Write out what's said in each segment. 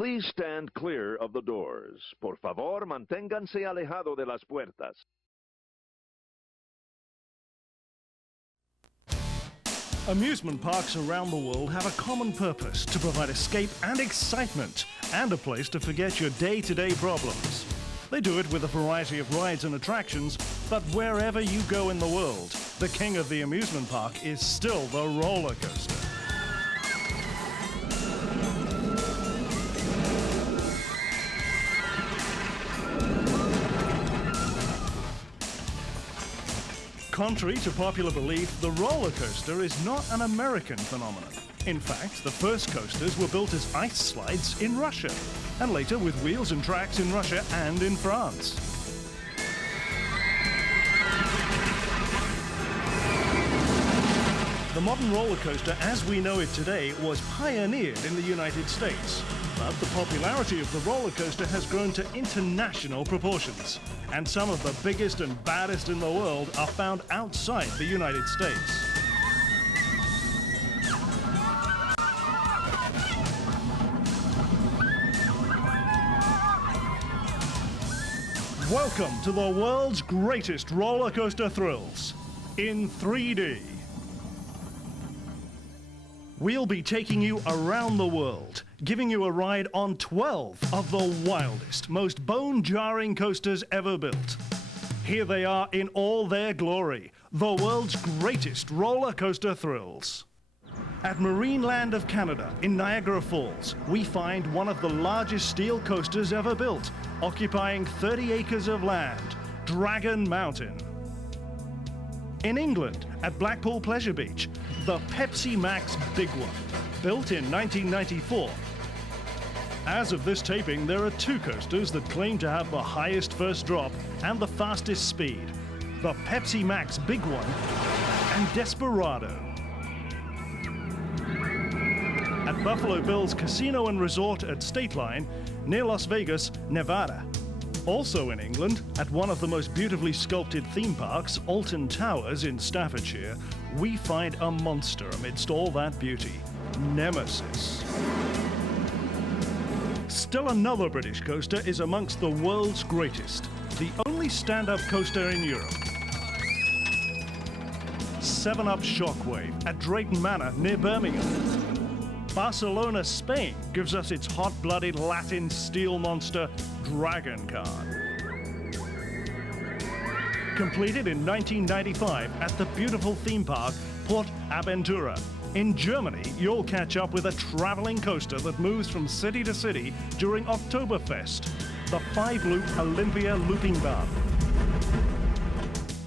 Please stand clear of the doors. Por favor, manténganse alejado de las puertas. Amusement parks around the world have a common purpose: to provide escape and excitement, and a place to forget your day-to-day problems. They do it with a variety of rides and attractions, but wherever you go in the world, the king of the amusement park is still the roller coaster. Contrary to popular belief, the roller coaster is not an American phenomenon. In fact, the first coasters were built as ice slides in Russia, and later with wheels and tracks in Russia and in France. The modern roller coaster as we know it today was pioneered in the United States, but the popularity of the roller coaster has grown to international proportions, and some of the biggest and baddest in the world are found outside the United States. Welcome to the world's greatest roller coaster thrills in 3D. We'll be taking you around the world, giving you a ride on 12 of the wildest, most bone-jarring coasters ever built. Here they are in all their glory, the world's greatest roller coaster thrills. At Marineland of Canada in Niagara Falls, we find one of the largest steel coasters ever built, occupying 30 acres of land, Dragon Mountain. In England, at Blackpool Pleasure Beach, the Pepsi Max Big One, built in 1994. As of this taping, there are two coasters that claim to have the highest first drop and the fastest speed: the Pepsi Max Big One and Desperado. At Buffalo Bill's Casino and Resort at State Line, near Las Vegas, Nevada. Also in England, at one of the most beautifully sculpted theme parks, Alton Towers in Staffordshire, we find a monster amidst all that beauty: Nemesis. Still another British coaster is amongst the world's greatest, the only stand-up coaster in Europe. 7-Up Shockwave at Drayton Manor near Birmingham. Barcelona, Spain gives us its hot-blooded Latin steel monster, Dragon Khan. Completed in 1995 at the beautiful theme park, PortAventura. In Germany, you'll catch up with a traveling coaster that moves from city to city during Oktoberfest, the 5-loop Olympia Looping Bahn.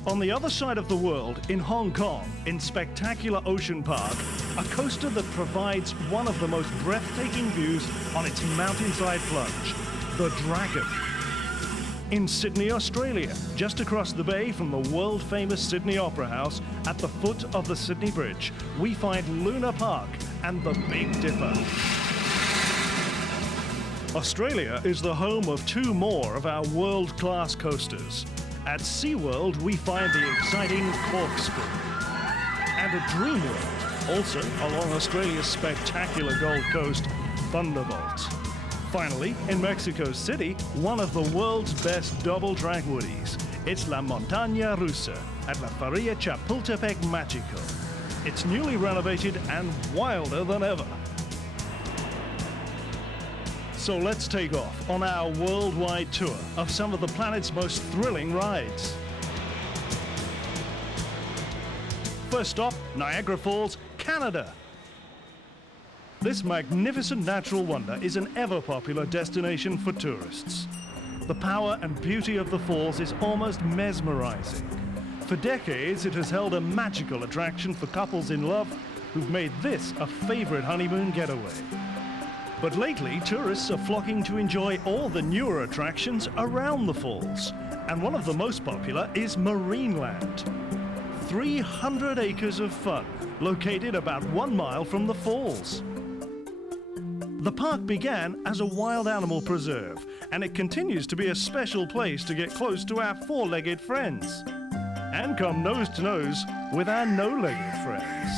On the other side of the world, in Hong Kong, in spectacular Ocean Park, a coaster that provides one of the most breathtaking views on its mountainside plunge, the Dragon. In Sydney, Australia, just across the bay from the world-famous Sydney Opera House, at the foot of the Sydney Bridge, we find Luna Park and the Big Dipper. Australia is the home of two more of our world-class coasters. At SeaWorld, we find the exciting Corkscrew. And at Dreamworld, also along Australia's spectacular Gold Coast, Thunderbolt. Finally, in Mexico City, one of the world's best double-track woodies. It's La Montaña Rusa at La Feria Chapultepec Mágico. It's newly renovated and wilder than ever. So let's take off on our worldwide tour of some of the planet's most thrilling rides. First stop, Niagara Falls, Canada. This magnificent natural wonder is an ever-popular destination for tourists. The power and beauty of the falls is almost mesmerizing. For decades, it has held a magical attraction for couples in love who've made this a favorite honeymoon getaway. But lately, tourists are flocking to enjoy all the newer attractions around the falls. And one of the most popular is Marineland. 300 acres of fun, located about 1 mile from the falls. The park began as a wild animal preserve, and it continues to be a special place to get close to our four-legged friends. And come nose to nose with our no-legged friends.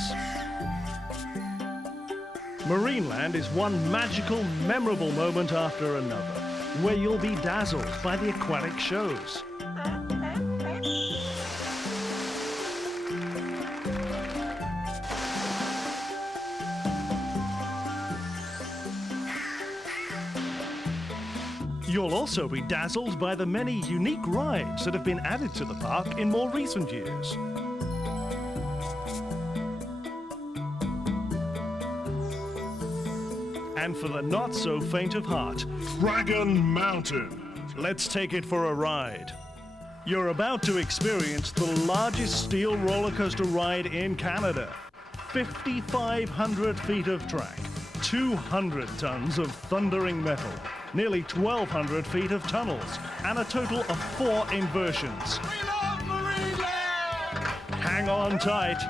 Marineland is one magical, memorable moment after another, where you'll be dazzled by the aquatic shows. You'll also be dazzled by the many unique rides that have been added to the park in more recent years. And for the not so faint of heart, Dragon Mountain. let's take it for a ride. You're about to experience the largest steel roller coaster ride in Canada. 5,500 feet of track, 200 tons of thundering metal, nearly 1,200 feet of tunnels, and a total of 4 inversions. We love Marineland! Hang on tight.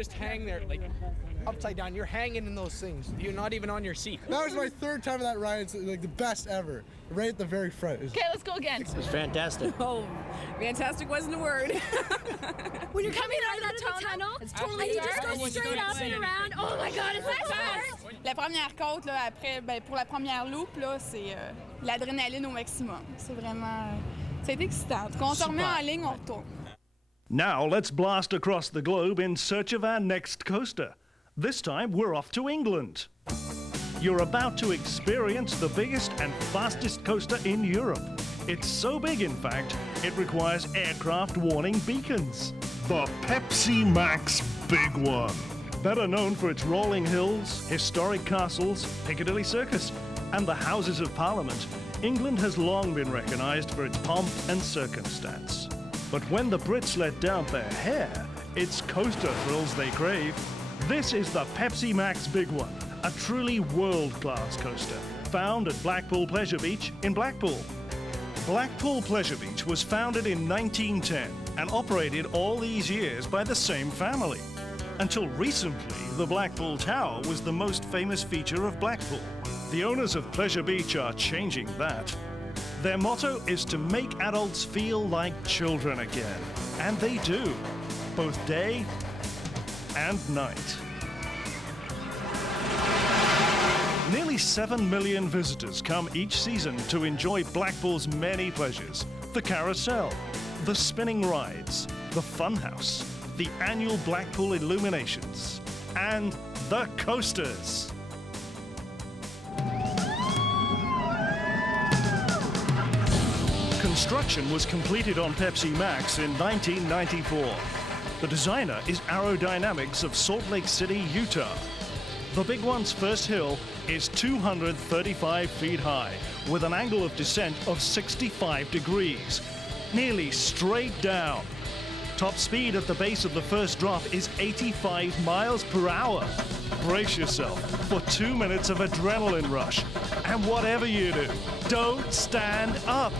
just hang there, like, upside down. You're hanging in those things. You're not even on your seat. That was my third time on that ride. It's like the best ever. Right at the very front. Okay, let's go again. It was fantastic. Oh, fantastic wasn't a word. When you're coming out of the tunnel, it's totally and you just go straight up and around. Oh my God, it's like fast. La première côte, là, après, ben, pour la première loop, là, c'est l'adrénaline au maximum. C'est vraiment, c'est excitant. Quand on se remet en ligne, on retourne. Now let's blast across the globe in search of our next coaster. This time we're off to England. You're about to experience the biggest and fastest coaster in Europe. It's so big, in fact, it requires aircraft warning beacons. The Pepsi Max Big One. Better known for its rolling hills, historic castles, Piccadilly Circus, and the Houses of Parliament, England has long been recognised for its pomp and circumstance. But when the Brits let down their hair, it's coaster thrills they crave. This is the Pepsi Max Big One, a truly world-class coaster, found at Blackpool Pleasure Beach in Blackpool. Blackpool Pleasure Beach was founded in 1910 and operated all these years by the same family. Until recently, the Blackpool Tower was the most famous feature of Blackpool. The owners of Pleasure Beach are changing that. Their motto is to make adults feel like children again. And they do, both day and night. Nearly 7 million visitors come each season to enjoy Blackpool's many pleasures. The carousel, the spinning rides, the funhouse, the annual Blackpool illuminations, and the coasters. Construction was completed on Pepsi Max in 1994. The designer is Aerodynamics of Salt Lake City, Utah. The Big One's first hill is 235 feet high, with an angle of descent of 65 degrees, nearly straight down. Top speed at the base of the first drop is 85 miles per hour. Brace yourself for 2 minutes of adrenaline rush. And whatever you do, don't stand up.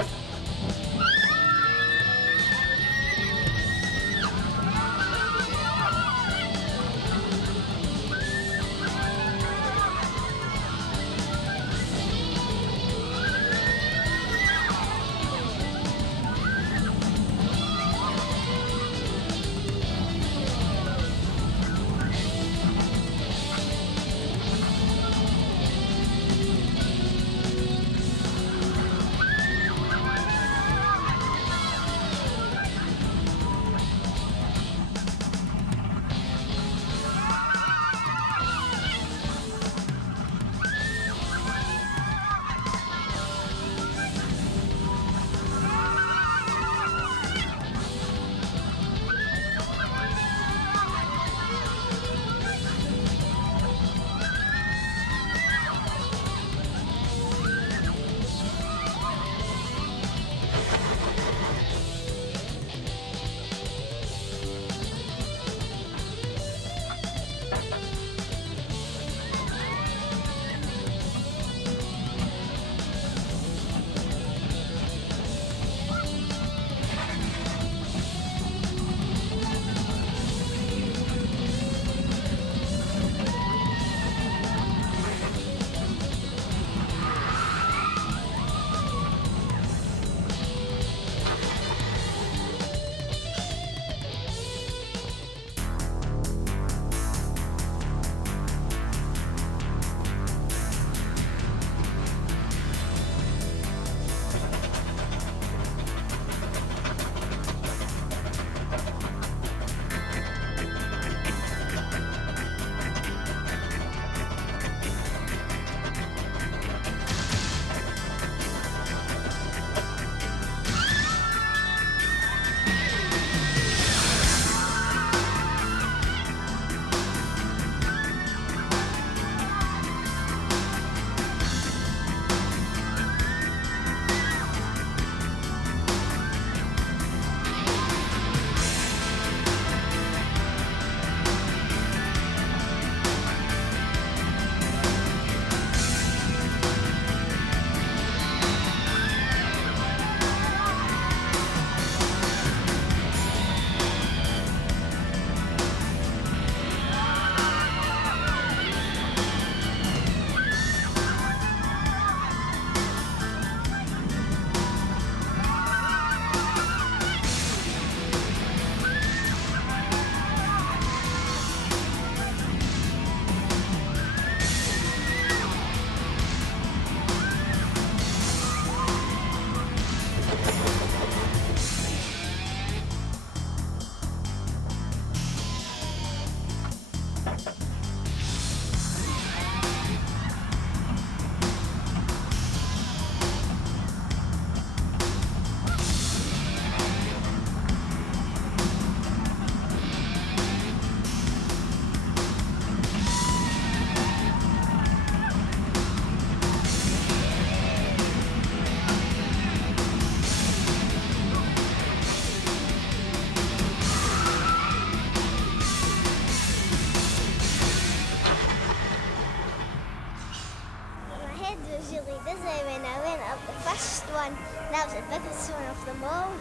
actually dizzy when I went up the first one. That was the biggest one of them all.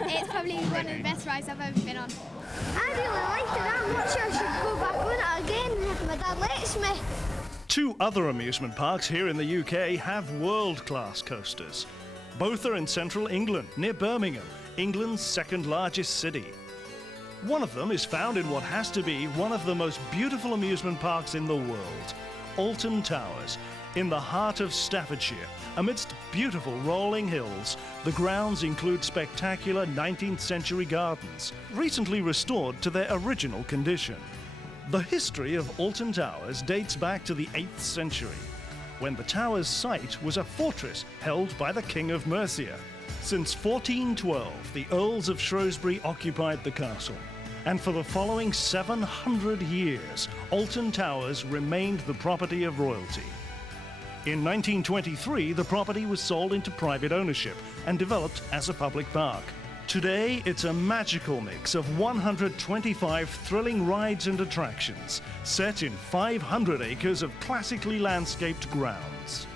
It's probably one of the best rides I've ever been on. I really liked it. I'm not sure I should go back on it again if my dad lets me. 2 other amusement parks here in the UK have world-class coasters. Both are in central England, near Birmingham, England's second largest city. One of them is found in what has to be one of the most beautiful amusement parks in the world, Alton Towers, in the heart of Staffordshire. Amidst beautiful rolling hills, the grounds include spectacular 19th century gardens, recently restored to their original condition. The history of Alton Towers dates back to the 8th century, when the tower's site was a fortress held by the King of Mercia. Since 1412, the Earls of Shrewsbury occupied the castle, and for the following 700 years, Alton Towers remained the property of royalty. In 1923, the property was sold into private ownership and developed as a public park. Today, it's a magical mix of 125 thrilling rides and attractions, set in 500 acres of classically landscaped grounds.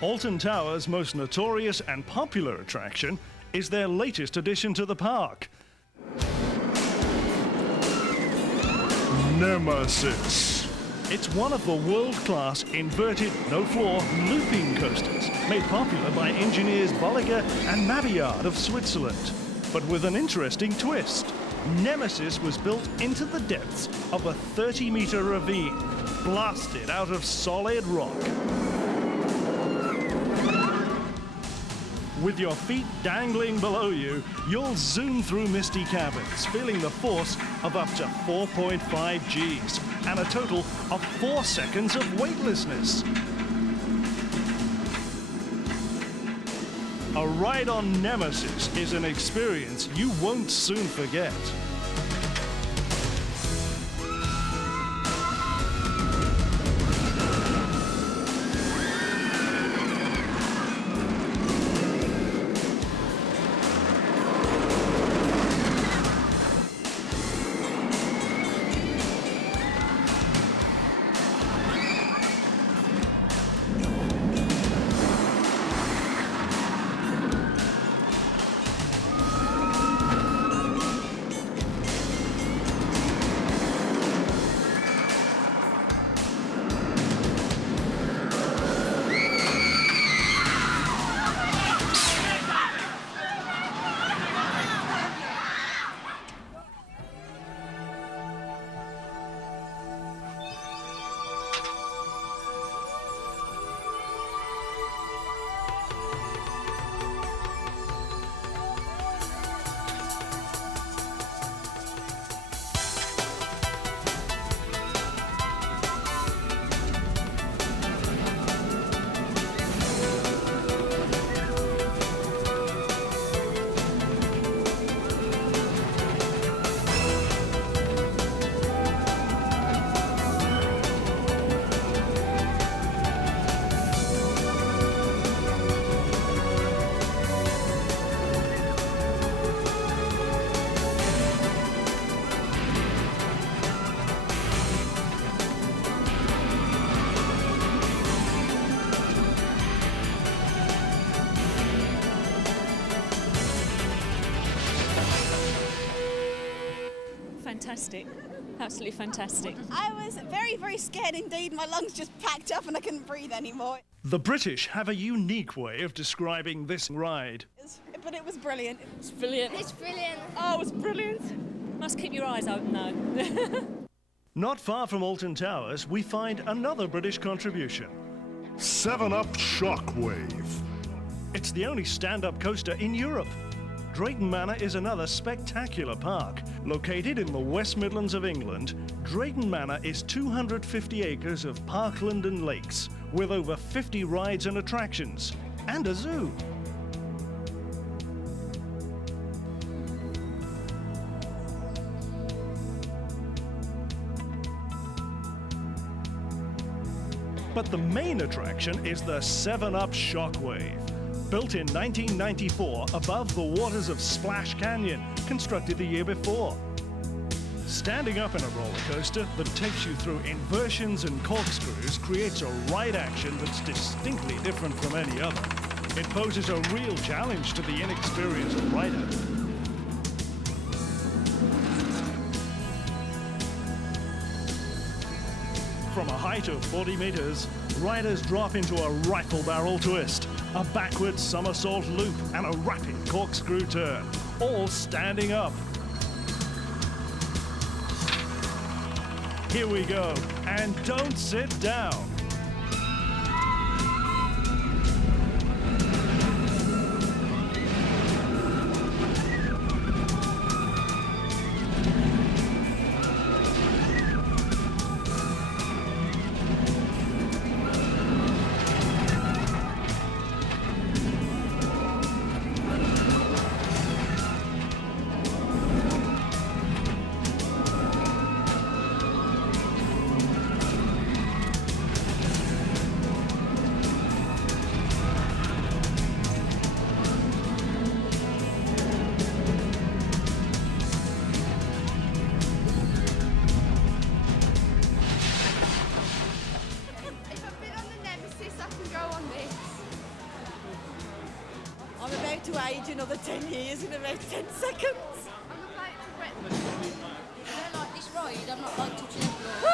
Alton Towers' most notorious and popular attraction is their latest addition to the park, Nemesis. It's one of the world-class inverted, no-floor looping coasters made popular by engineers Bolliger and Mabillard of Switzerland. But with an interesting twist. Nemesis was built into the depths of a 30-meter ravine, blasted out of solid rock. With your feet dangling below you, you'll zoom through misty caverns, feeling the force of up to 4.5 Gs and a total of 4 seconds of weightlessness. A ride on Nemesis is an experience you won't soon forget. Fantastic. Absolutely fantastic. I was very, very scared indeed. My lungs just packed up and I couldn't breathe anymore. The British have a unique way of describing this ride. But it was brilliant. It's brilliant. It's brilliant. Oh, it was brilliant. Must keep your eyes open though. Not far from Alton Towers, we find another British contribution. 7-Up Shockwave. It's the only stand-up coaster in Europe. Drayton Manor is another spectacular park. Located in the West Midlands of England, Drayton Manor is 250 acres of parkland and lakes, with over 50 rides and attractions, and a zoo. But the main attraction is the 7-Up Shockwave. Built in 1994 above the waters of Splash Canyon, constructed the year before. Standing up in a roller coaster that takes you through inversions and corkscrews creates a ride action that's distinctly different from any other. It poses a real challenge to the inexperienced rider. From a height of 40 meters, riders drop into a rifle barrel twist, a backward somersault loop, and a rapid corkscrew turn, all standing up. Here we go, and don't sit down. If I've been on the Nemesis, I can go on this. I'm about to age another 10 years in about 10 seconds. I'm about to wet them. I don't like this ride. I'm not like touching the floor.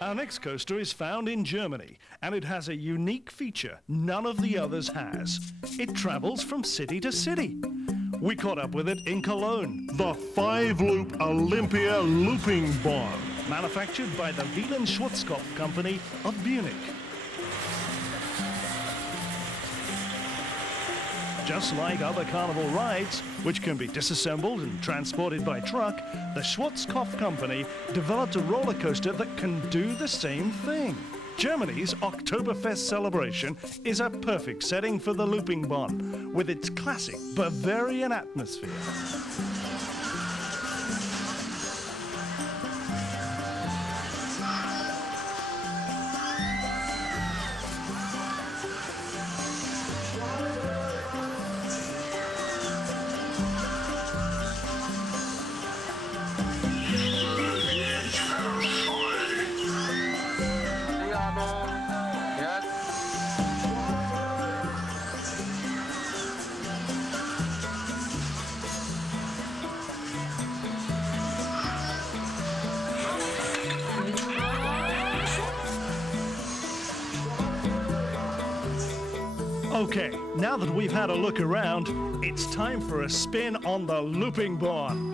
Our next coaster is found in Germany, and it has a unique feature none of the others has. It travels from city to city. We caught up with it in Cologne. The 5-loop Olympia Looping Bahn. Manufactured by the Wieland-Schwarzkopf Company of Munich. Just like other carnival rides, which can be disassembled and transported by truck, the Schwarzkopf Company developed a roller coaster that can do the same thing. Germany's Oktoberfest celebration is a perfect setting for the Looping Bahn, with its classic Bavarian atmosphere. Okay, now that we've had a look around, it's time for a spin on the Looping Bahn.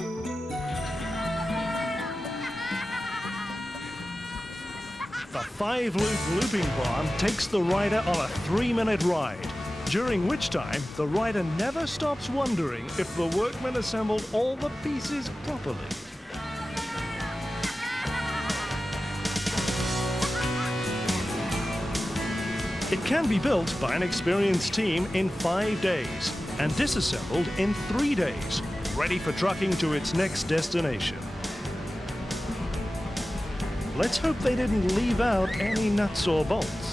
The 5-loop Looping Bahn takes the rider on a 3-minute ride, during which time the rider never stops wondering if the workmen assembled all the pieces properly. It can be built by an experienced team in 5 days and disassembled in 3 days, ready for trucking to its next destination. Let's hope they didn't leave out any nuts or bolts.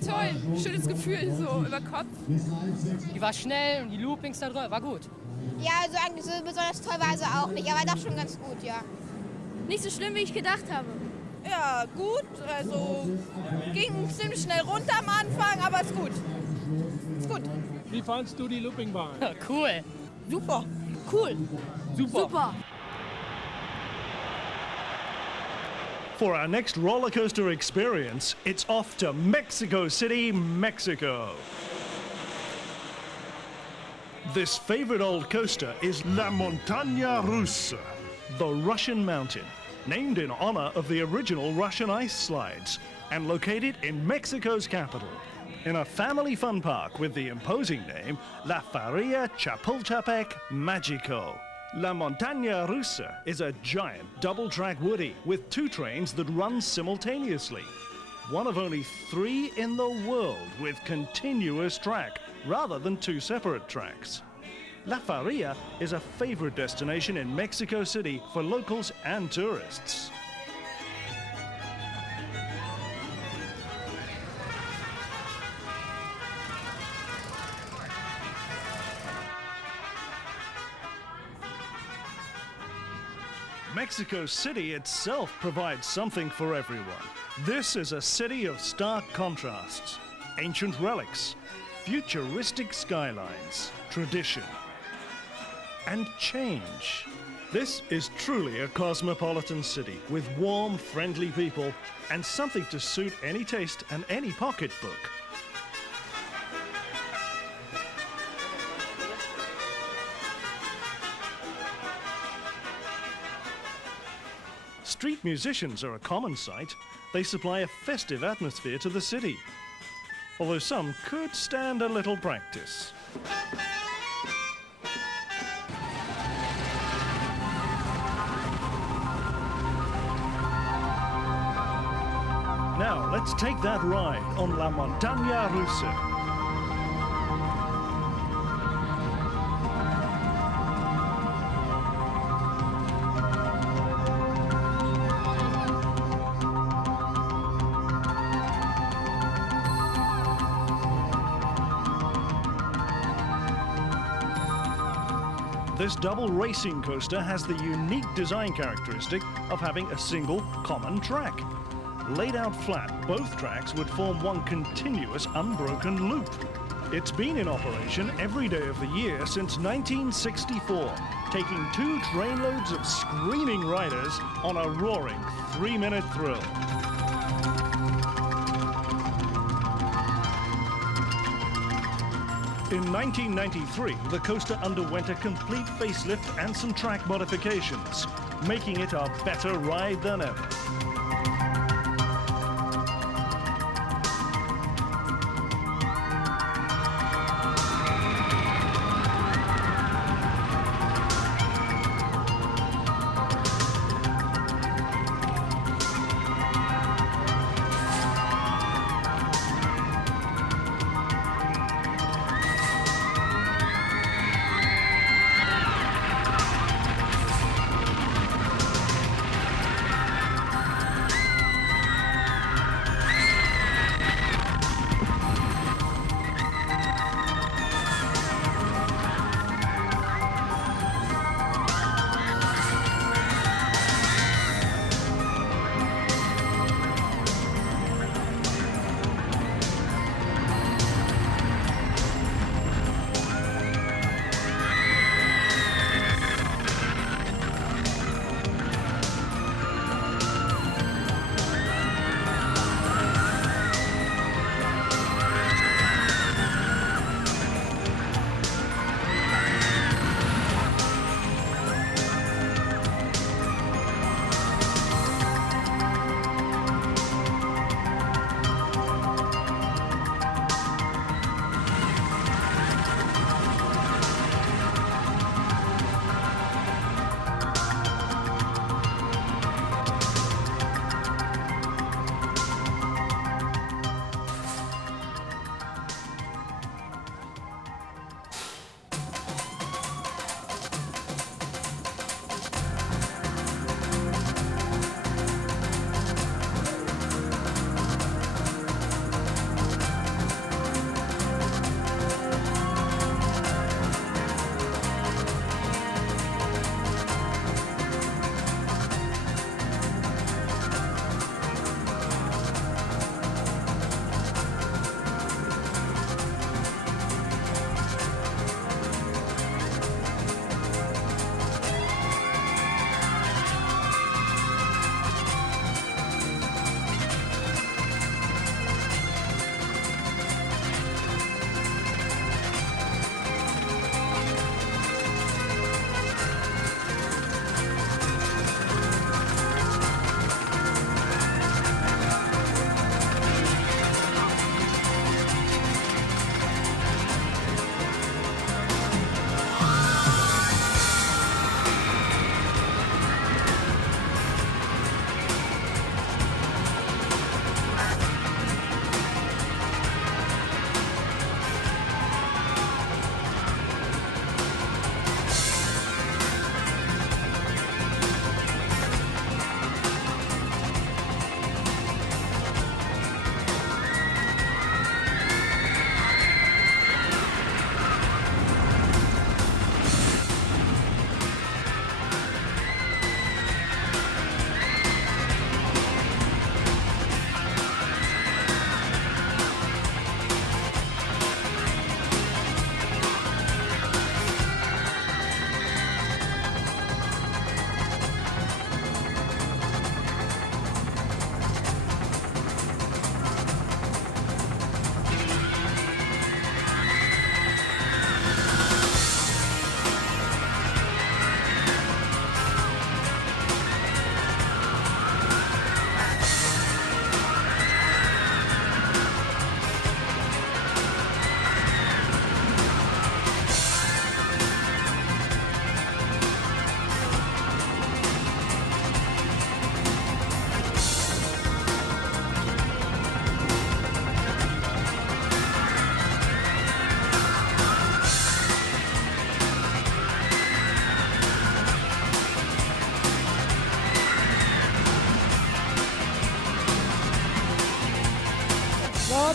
war toll. Schönes Gefühl, so über Kopf. Die war schnell und die Loopings da drüber, war gut. Ja, also eigentlich so besonders toll war sie auch nicht, aber doch schon ganz gut, ja. Nicht so schlimm, wie ich gedacht habe. Ja, gut. Also ging ziemlich schnell runter am Anfang, aber ist gut. Ist gut. Wie fandst du die Loopingbahn? Cool. Super. Cool. Super. For our next roller coaster experience, it's off to Mexico City, Mexico. This favorite old coaster is La Montaña Rusa. the Russian mountain, named in honor of the original Russian ice slides, and located in Mexico's capital, in a family fun park with the imposing name La Feria Chapultepec Magico. La Montaña Rusa is a giant double-track woody with 2 trains that run simultaneously. One of only 3 in the world with continuous track, rather than 2 separate tracks. La Feria is a favorite destination in Mexico City for locals and tourists. Mexico City itself provides something for everyone. This is a city of stark contrasts, ancient relics, futuristic skylines, tradition, and change. This is truly a cosmopolitan city with warm, friendly people and something to suit any taste and any pocketbook. Street musicians are a common sight. They supply a festive atmosphere to the city, although some could stand a little practice. Now, let's take that ride on La Montaña Rusa. This double racing coaster has the unique design characteristic of having a single common track. Laid out flat, both tracks would form one continuous unbroken loop. It's been in operation every day of the year since 1964, taking 2 trainloads of screaming riders on a roaring 3-minute thrill. In 1993, the coaster underwent a complete facelift and some track modifications, making it a better ride than ever.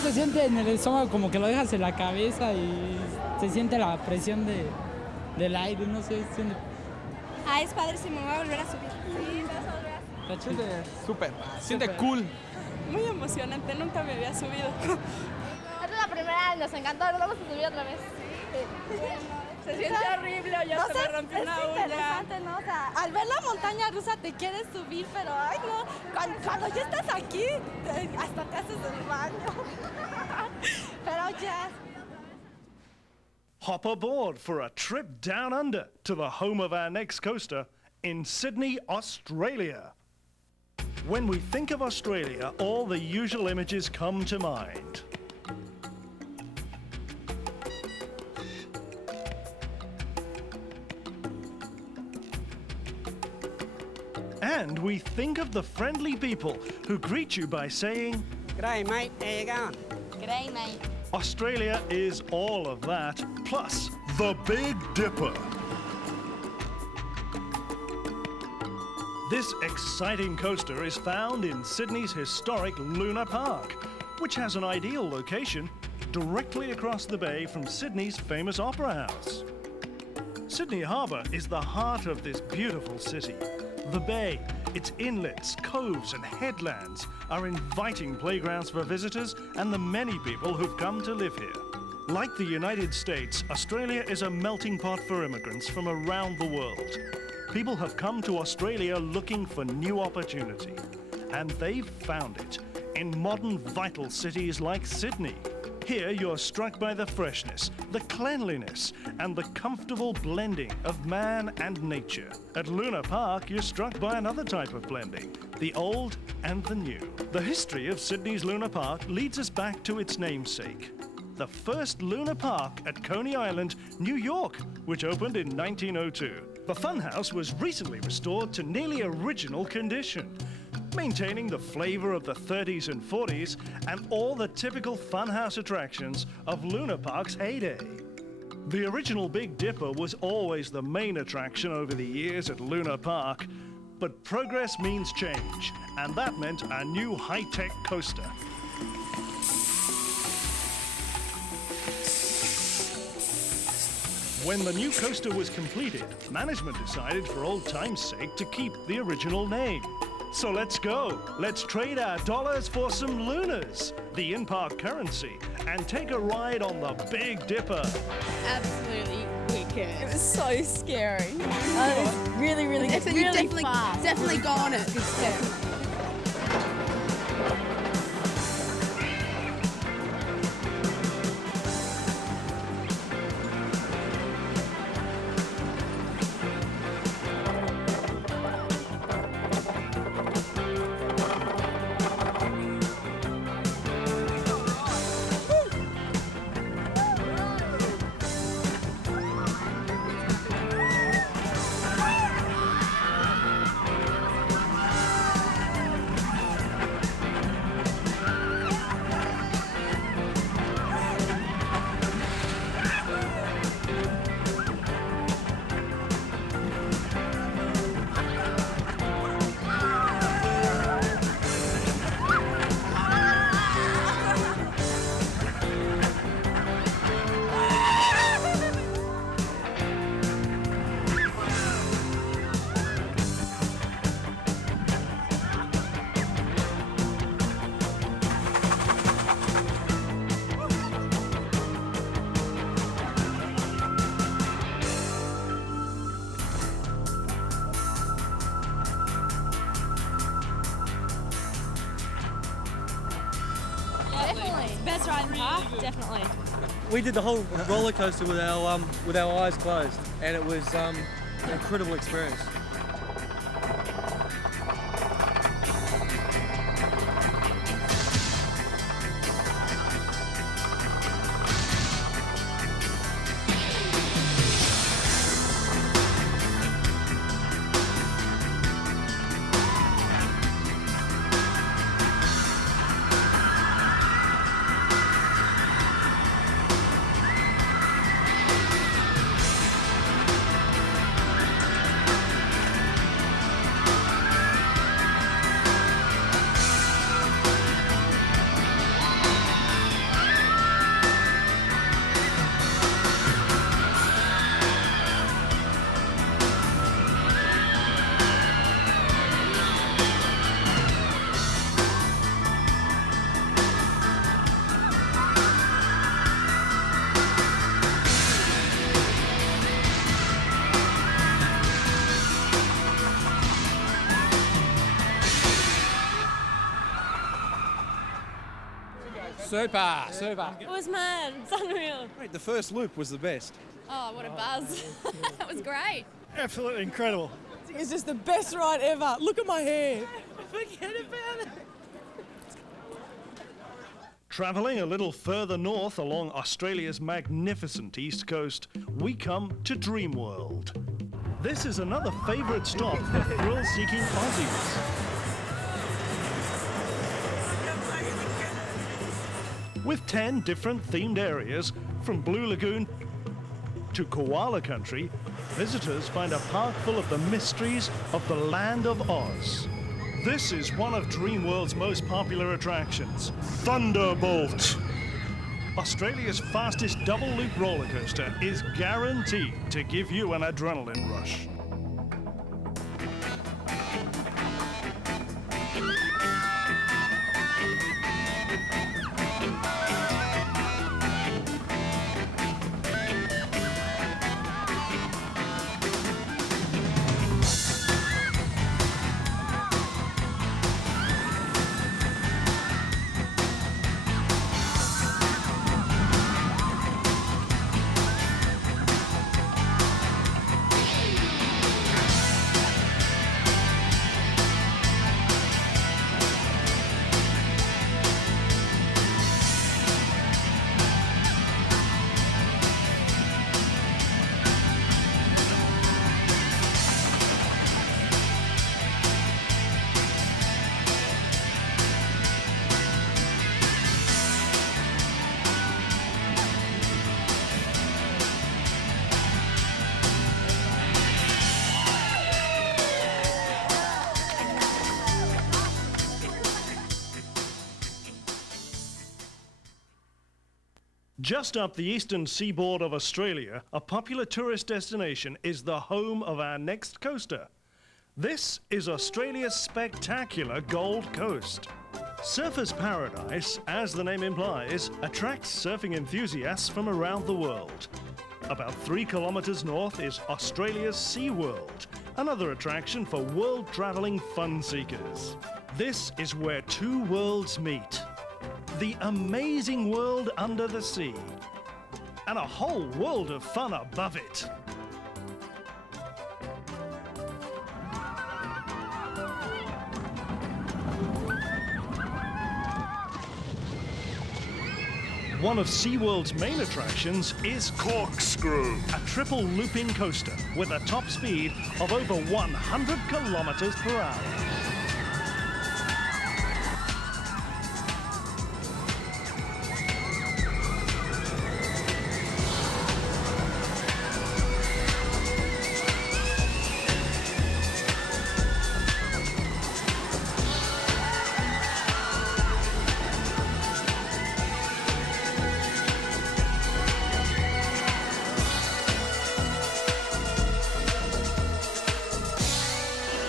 se siente en el estómago como que lo dejas en la cabeza y se siente la presión del aire, no sé. Siente... Ah, es padre, se me va a volver a subir. Sí, te vas a volver a subir. Está chido. Súper, siente cool. Muy emocionante, nunca me había subido. Esta es la primera, nos encantó, nos vamos a subir otra vez. Se siente horrible, ya se me rompió una uña. Interesante, ¿no? O sea, al ver la montaña rusa te quieres subir, pero ay no, cuando ya estás aquí, hasta te haces el baño. Pero ya. Hop aboard for a trip down under to the home of our next coaster in Sydney, Australia. When we think of Australia, all the usual images come to mind. And we think of the friendly people who greet you by saying, G'day, mate. How you going? G'day, mate. Australia is all of that, plus The Big Dipper. this exciting coaster is found in Sydney's historic Luna Park, which has an ideal location directly across the bay from Sydney's famous Opera House. Sydney Harbour is the heart of this beautiful city. The bay, its inlets, coves and headlands are inviting playgrounds for visitors and the many people who've come to live here. Like the United States, Australia is a melting pot for immigrants from around the world. People have come to Australia looking for new opportunity, and they've found it in modern, vital cities like Sydney. Here you're struck by the freshness, the cleanliness, and the comfortable blending of man and nature. At Luna Park, you're struck by another type of blending, the old and the new. The history of Sydney's Luna Park leads us back to its namesake, the first Luna Park at Coney Island, New York, which opened in 1902. The funhouse was recently restored to nearly original condition, maintaining the flavor of the 30s and 40s and all the typical funhouse attractions of Luna Park's heyday. The original Big Dipper was always the main attraction over the years at Luna Park, but progress means change, and that meant a new high-tech coaster. When the new coaster was completed, management decided for old time's sake to keep the original name. So let's go. Let's trade our dollars for some lunas, the in-park currency, and take a ride on the Big Dipper. Absolutely wicked. It was so scary. It was really, really good. You definitely go on it. Best ride in the park, definitely. We did the whole roller coaster with our eyes closed, and it was an incredible experience. Super, super. It was mad. It's unreal. Mate, the first loop was the best. Oh, what a buzz. That was great. Absolutely incredible. It's just the best ride ever. Look at my hair. Forget about it. Travelling a little further north along Australia's magnificent east coast, we come to Dreamworld. This is another favourite stop for thrill-seeking Aussies. With 10 different themed areas, from Blue Lagoon to Koala Country, visitors find a park full of the mysteries of the Land of Oz. This is one of Dreamworld's most popular attractions, Thunderbolt. Australia's fastest double-loop roller coaster is guaranteed to give you an adrenaline rush. Just up the eastern seaboard of Australia, a popular tourist destination is the home of our next coaster. This is Australia's spectacular Gold Coast. Surfers' Paradise, as the name implies, attracts surfing enthusiasts from around the world. About 3 kilometres north is Australia's SeaWorld, another attraction for world-travelling fun seekers. This is where two worlds meet. The amazing world under the sea, and a whole world of fun above it. One of SeaWorld's main attractions is Corkscrew, a triple looping coaster with a top speed of over 100 kilometers per hour.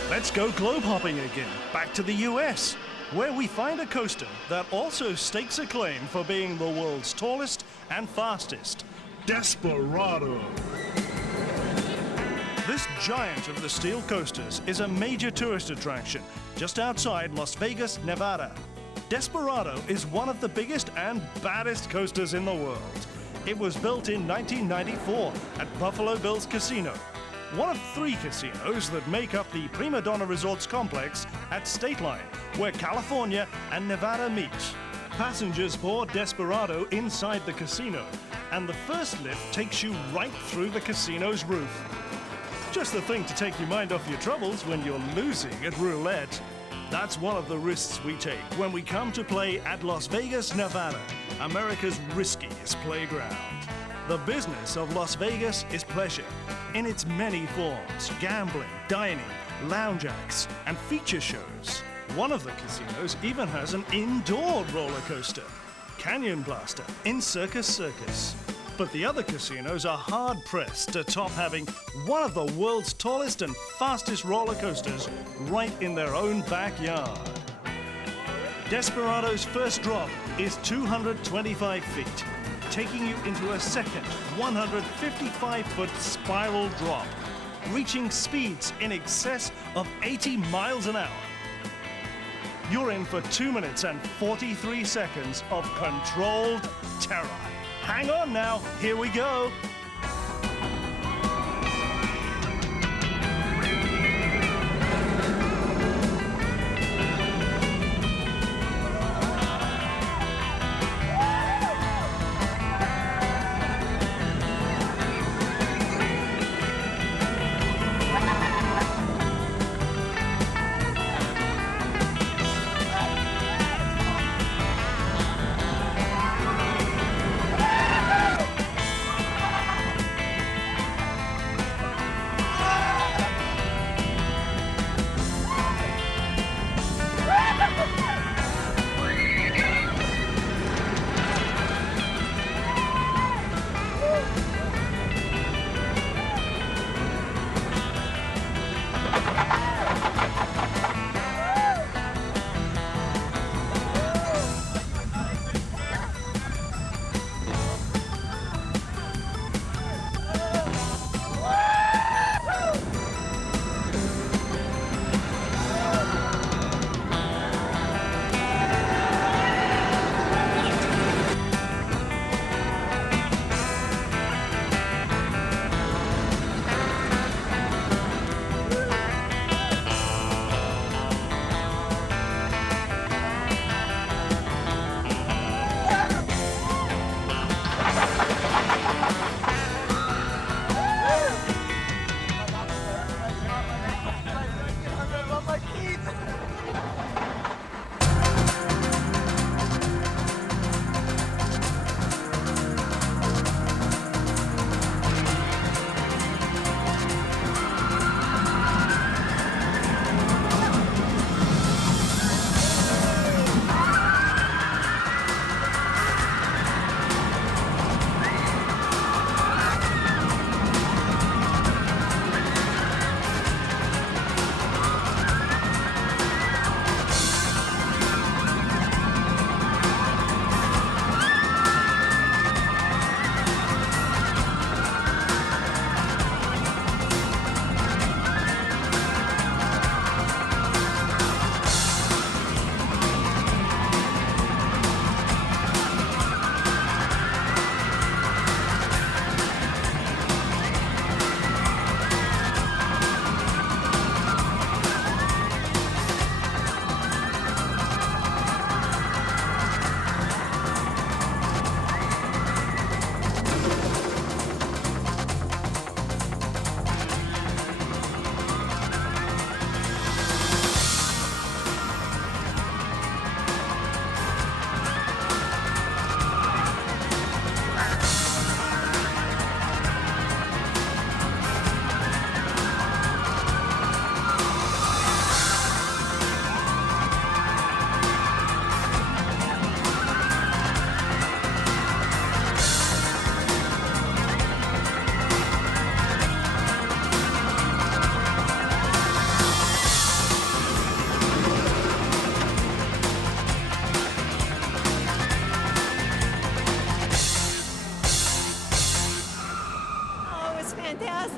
Let's go globe hopping again, back to the US, where we find a coaster that also stakes a claim for being the world's tallest and fastest, Desperado. This giant of the steel coasters is a major tourist attraction just outside Las Vegas, Nevada. Desperado is one of the biggest and baddest coasters in the world. It was built in 1994 at Buffalo Bills Casino, one of 3 casinos that make up the Prima Donna Resorts complex at State Line, where California and Nevada meet. Passengers board Desperado inside the casino, and the first lift takes you right through the casino's roof. Just the thing to take your mind off your troubles when you're losing at roulette. That's one of the risks we take when we come to play at Las Vegas, Nevada, America's riskiest playground. The business of Las Vegas is pleasure in its many forms: gambling, dining, lounge acts, and feature shows. One of the casinos even has an indoor roller coaster, Canyon Blaster, in Circus Circus. But the other casinos are hard-pressed to top having one of the world's tallest and fastest roller coasters right in their own backyard. Desperado's first drop is 225 feet, taking you into a second 155-foot spiral drop, reaching speeds in excess of 80 miles an hour. you're in for 2 minutes and 43 seconds of controlled terror. Hang on now, here we go.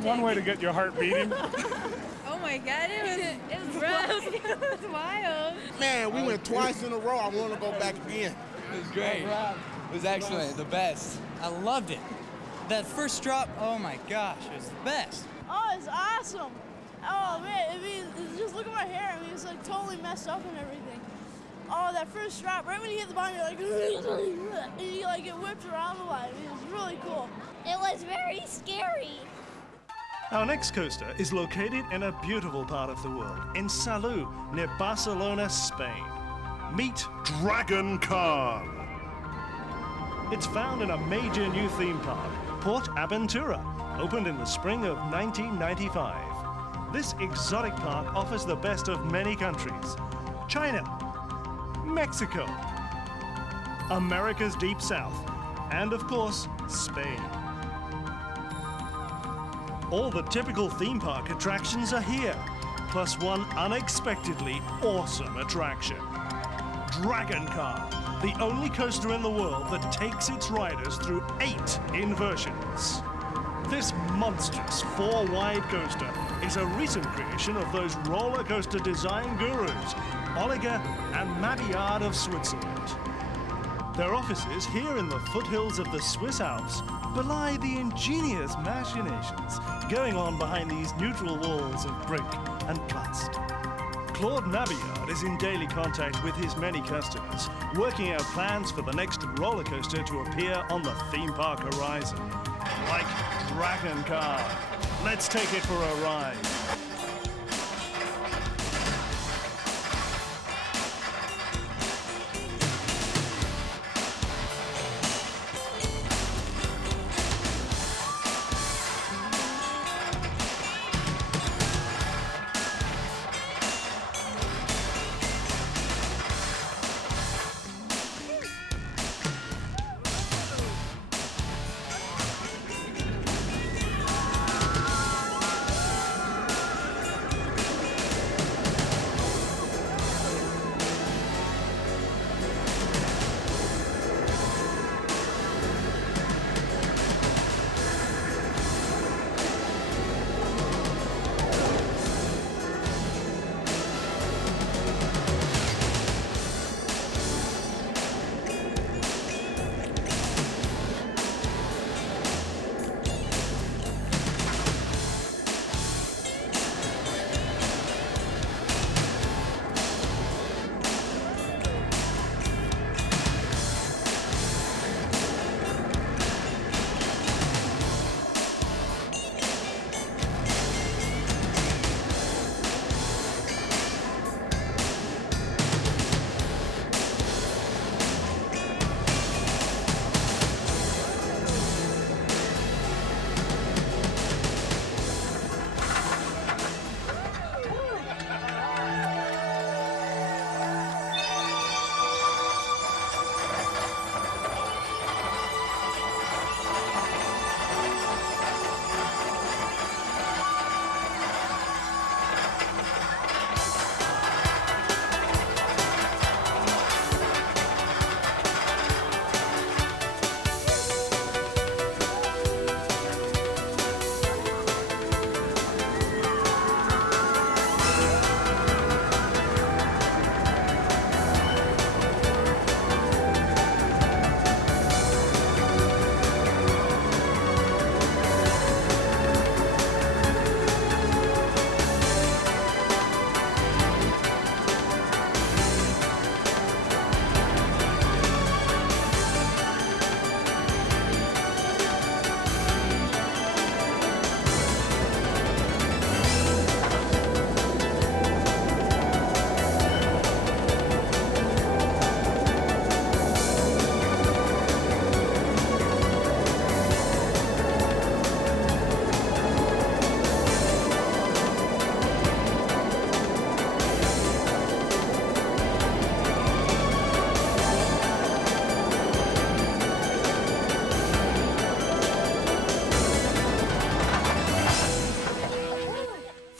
One way to get your heart beating. Oh my God, it was rough. It was wild. Man, we went twice in a row. I want to go back again. It was great. It was excellent. The best. I loved it. That first drop, oh my gosh, it was the best. Oh, it's awesome. Oh man, I mean, just look at my hair. I mean, it's like totally messed up and everything. Oh, that first drop, right when you hit the bottom, you're like, and you like get whipped around a lot. I mean, it was really cool. It was very scary. Our next coaster is located in a beautiful part of the world, in Salou, near Barcelona, Spain. Meet Dragon Khan. It's found in a major new theme park, PortAventura, opened in the spring of 1995. This exotic park offers the best of many countries: China, Mexico, America's Deep South, and of course, Spain. All the typical theme park attractions are here, plus one unexpectedly awesome attraction. Dragon Khan, the only coaster in the world that takes its riders through 8 inversions. This monstrous 4-wide coaster is a recent creation of those roller coaster design gurus, Oliga and Mabillard of Switzerland. Their offices here in the foothills of the Swiss Alps belie the ingenious machinations going on behind these neutral walls of brick and plast. Claude Mabillard is in daily contact with his many customers, working out plans for the next roller coaster to appear on the theme park horizon. Like Dragon Car. Let's take it for a ride.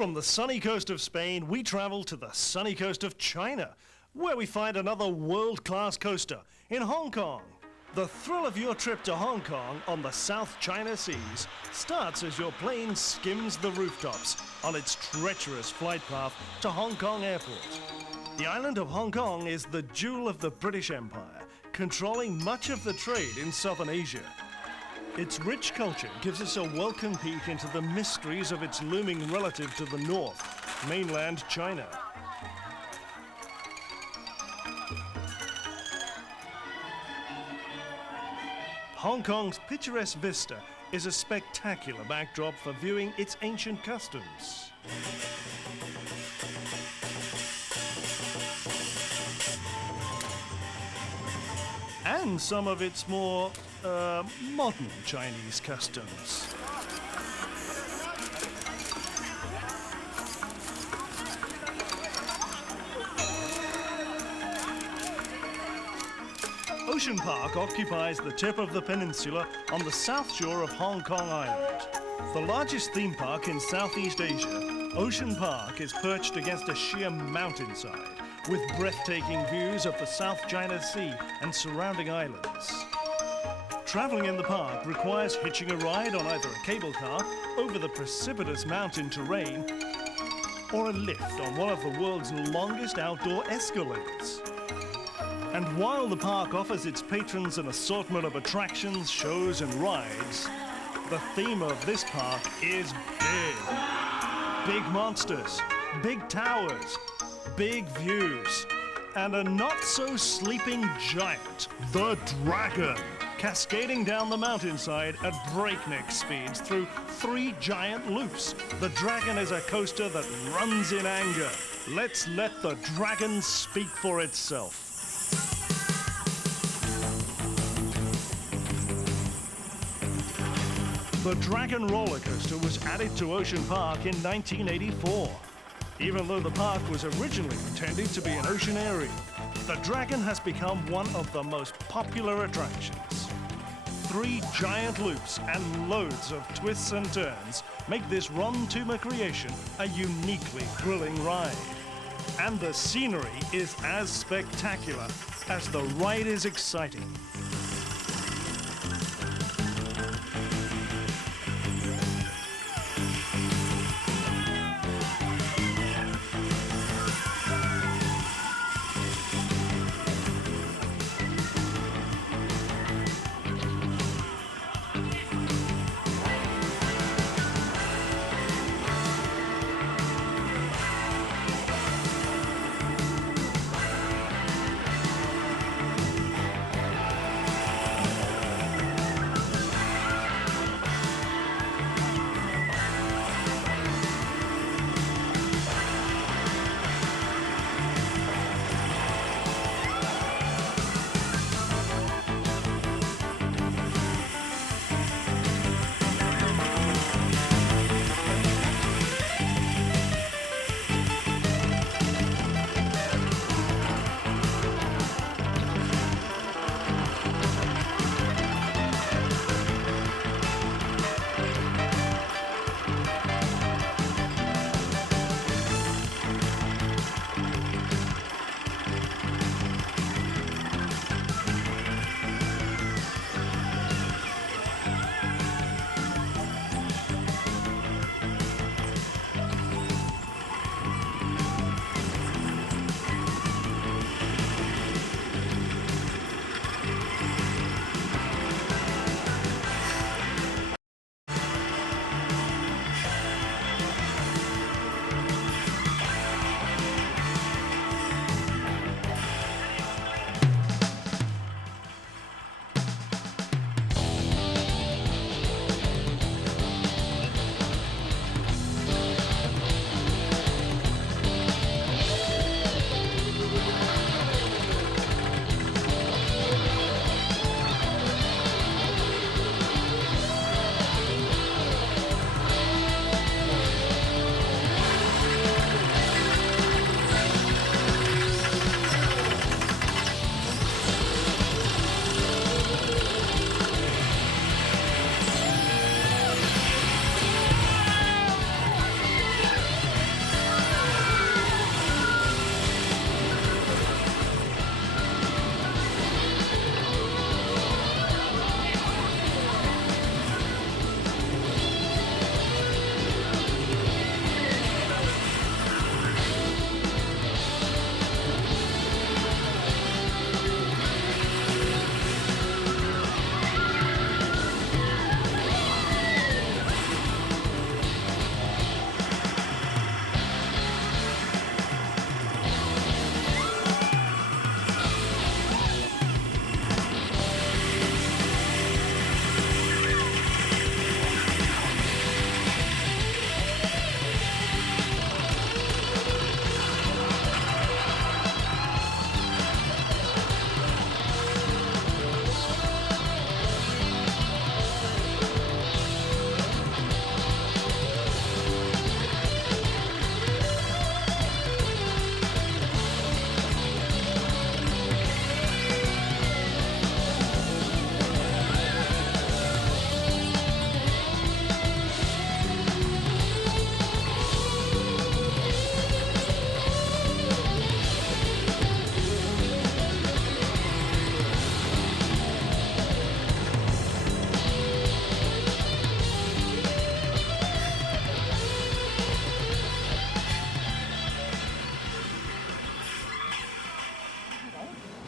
From the sunny coast of Spain, we travel to the sunny coast of China, where we find another world-class coaster in Hong Kong. The thrill of your trip to Hong Kong on the South China Seas starts as your plane skims the rooftops on its treacherous flight path to Hong Kong Airport. The island of Hong Kong is the jewel of the British Empire, controlling much of the trade in southern Asia. Its rich culture gives us a welcome peek into the mysteries of its looming relative to the north, mainland China. Hong Kong's picturesque vista is a spectacular backdrop for viewing its ancient customs. And some of its more modern Chinese customs. Ocean Park occupies the tip of the peninsula on the south shore of Hong Kong Island. The largest theme park in Southeast Asia, Ocean Park is perched against a sheer mountainside with breathtaking views of the South China Sea and surrounding islands. Traveling in the park requires hitching a ride on either a cable car over the precipitous mountain terrain or a lift on one of the world's longest outdoor escalators. And while the park offers its patrons an assortment of attractions, shows and rides, the theme of this park is big. Big monsters, big towers, big views, and a not-so-sleeping giant, the Dragon, cascading down the mountainside at breakneck speeds through 3 giant loops. The Dragon is a coaster that runs in anger. Let's let the Dragon speak for itself. The Dragon roller coaster was added to Ocean Park in 1984. Even though the park was originally intended to be an ocean area, the Dragon has become one of the most popular attractions. 3 giant loops and loads of twists and turns make this Ron Tuma creation a uniquely thrilling ride. And the scenery is as spectacular as the ride is exciting.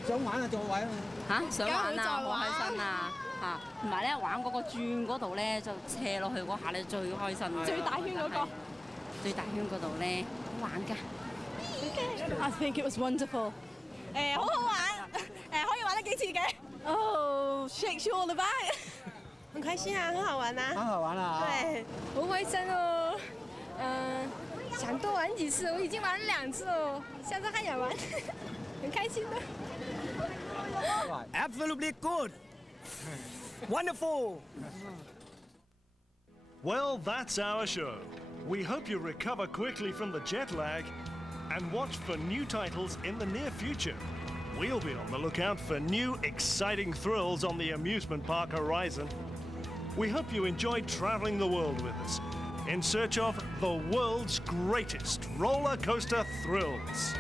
想玩啊，再玩啊！嚇，想玩啊，好開心啊！嚇，同埋咧玩嗰個轉嗰度咧，就斜落去嗰下咧最開心啊！最大圈嗰個，最大圈嗰度咧好玩㗎。I think it was wonderful。好好玩，可以玩得幾次嘅。Oh, shakes you all about。很開心啊，很好玩啊。很好玩啊！對，好開心哦。想多玩幾次，我已經玩了2次哦，下次還想玩，很開心的。Absolutely good. Wonderful. Well, that's our show. We hope you recover quickly from the jet lag and watch for new titles in the near future. We'll be on the lookout for new, exciting thrills on the amusement park horizon. We hope you enjoyed traveling the world with us in search of the world's greatest roller coaster thrills.